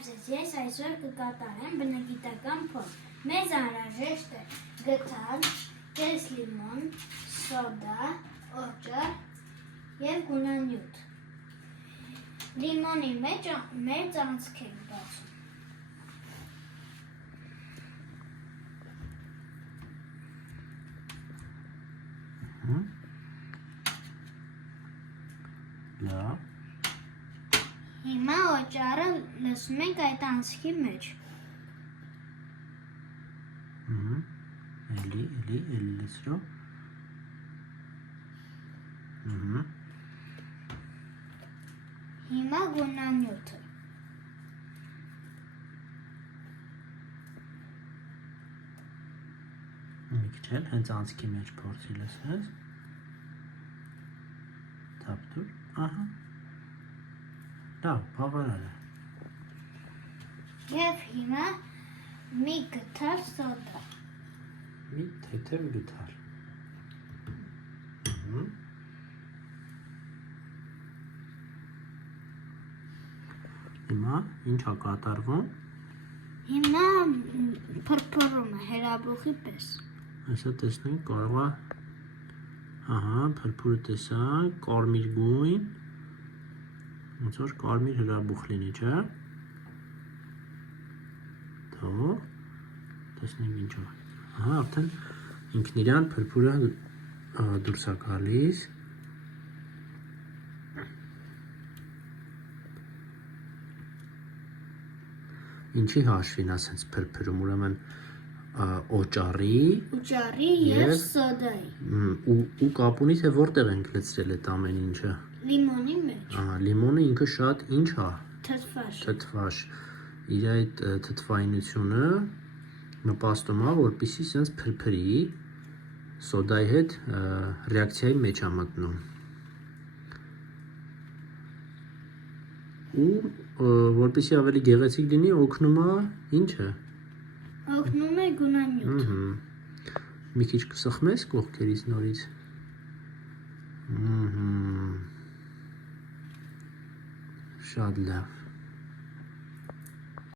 Բարև ձեզ, ես այսօր կկատարեմ բնագիտական փորձ։ Մեզ անհրաժեշտ է գտալ կես լիմոն, սոդա, օճառ և գունանյութ։ Լիմոնի մեջ մեր ծանցք ենք բացում։ Լավ։ Հիմա օճառը լցնում ենք այդ անցքի մեջ։ Էլի լցրո։ Հիմա գունանյութը։ Մի քիչ էլ հենց անցքի մեջ փորձի լցրես։ Թափ դուր, ահա։ Լավ, բավարար է։ Եվ հիմա մի գթար սոդա։ Մի թեթև գթար։ Հիմա ինչ է կատարվում։ Հիմա փրփրում է հրաբուխի պես։ Այսա տեսնենք կարող է, ահա, փրփուրը տեսանք, կարմիր գույն, ոնց որ կարմիր հրաբուխ լինի, չէ՞։ Թող, տեսնենք ինչու։ Ահա, արդեն ինքն իրան փրփուրը դուրս է գալիս։ Ինչի հաշվին ասենց փրփրում, ուրեմն օճառի և սոդայի։ Ու կապ ունի, թե որտեղ ենք լցրել այդ ամեն ինչը։ Լիմոնի մեջ։ Լիմոնը ինքը շատ ինչ է։ Թթվաշ։ Իր այդ թթվայնությունը նպաստում է, որպեսզի սենց փրփրի, սոդայի հետ ռեակցիայի մեջ է մտնում։ Ու որպեսզի ավելի գեղեցիկ լինի, օգնում է ինչը։ Օգնում է գունանյութը։ Մի քիչ կսխմես կողքերից նորից։ Շատ լավ։